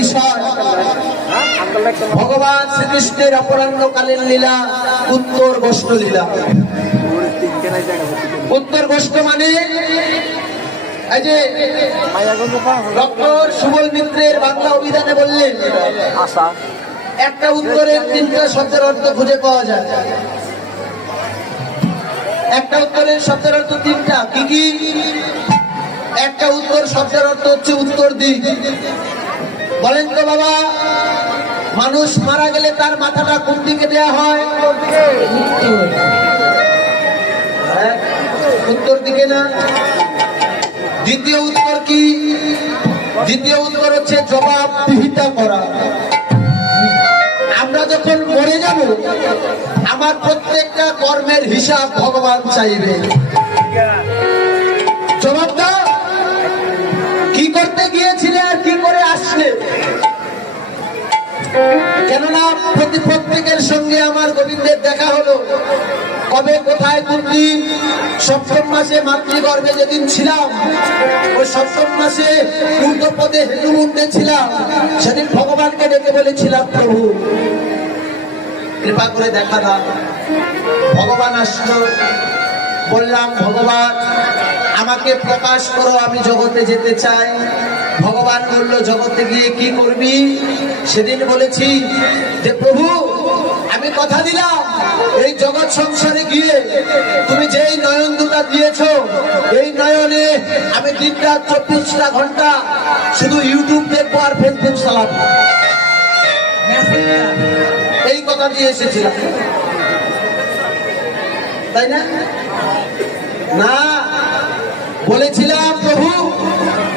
বিষয়। ভগবান শ্রীকৃষ্ণের অপরাহ্নকালীন লীলা উত্তর গোষ্ঠ লীলা। উত্তর গোষ্ঠ মানে এই যে ডক্টর সুবল মিত্রের বাংলা অভিধানে বললেন একটা উত্তরের তিনটা শব্দের অর্থ খুঁজে পাওয়া যায়। একটা উত্তরের শব্দের অর্থ তিনটা, কি কি? একটা উত্তর শব্দের অর্থ হচ্ছে উত্তর দিক। বলেন তো বাবা, মানুষ মারা গেলে তার মাথাটা কোন দিকে দেয়া হয়? উত্তর দিকে না? দ্বিতীয় উত্তর কি? দ্বিতীয় উত্তর হচ্ছে জবাবদিহিতা করা। আমরা যখন মরে যাব আমার প্রত্যেকটা কর্মের হিসাব ভগবান চাইবে। জবাব দাও, কি করতে গিয়েছিলে আর কি করে আসলে? কেননা প্রত্যেকের সঙ্গে আমার গোবিন্দের দেখা হলো। কবে, কোথায়, কোন দিন? সপ্তম মাসে মাতৃগর্ভে যেদিন ছিলাম, ওই সপ্তম মাসে ঊর্ধ্বপদে হেতুমুন্ডে ছিলাম, সেদিন ভগবানকে ডেকে বলেছিলাম, প্রভু কৃপা করে দেখা দাও। ভগবান আসলো, বললাম ভগবান আমাকে প্রকাশ করো, আমি জগতে যেতে চাই। ভগবান বলল, জগতে গিয়ে কি করবি? সেদিন বলেছি যে প্রভু আমি কথা দিলাম এই জগৎ সংসারে গিয়ে তুমি যেই নয়ন দুটা দিয়েছ, এই নয়নে আমি দিন-রাত 24টা ঘন্টা শুধু ইউটিউব দেখবো আর ফেসবুক চালাবো। এই কথা দিয়ে এসেছিলাম, তাই না? না, বলেছিলাম প্রভু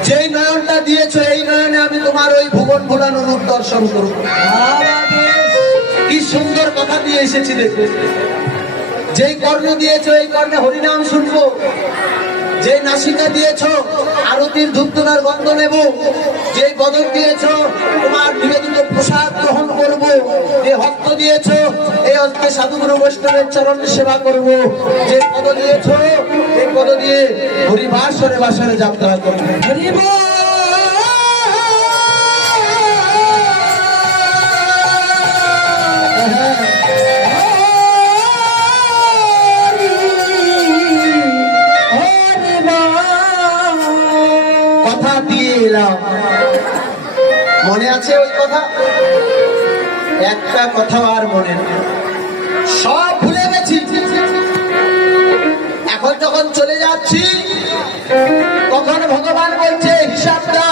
যেই নয়নটা দিয়েছ এই নয়নে আমি তোমার ওই ভুবন ভুলানো রূপ দর্শন করব। কি সুন্দর কথা দিয়ে এসেছি দেখবে। যেই কর্ণ দিয়েছ এই কর্ণে হরিনাম শুনবো, যে নাসিকা দিয়েছ আরতির ধূপধুনার গন্ধ নেব, যে বদন দিয়েছ তোমার নিবেদিত প্রসাদ গ্রহণ করব, যে হস্ত দিয়েছ এই হস্তে সাধুগুরু বৈষ্ণবের চরণ সেবা করব, যে পদ দিয়েছ এই পদ দিয়ে হরিবাসরে বাসরে যাত্রা করব। কথা দিয়ে এলাম, মনে আছে ওই কথা? একটা কথাও আর মনে নেই, সব ভুলে গেছি। এখন যখন চলে যাচ্ছি তখন ভগবান বলছে হিসাবটা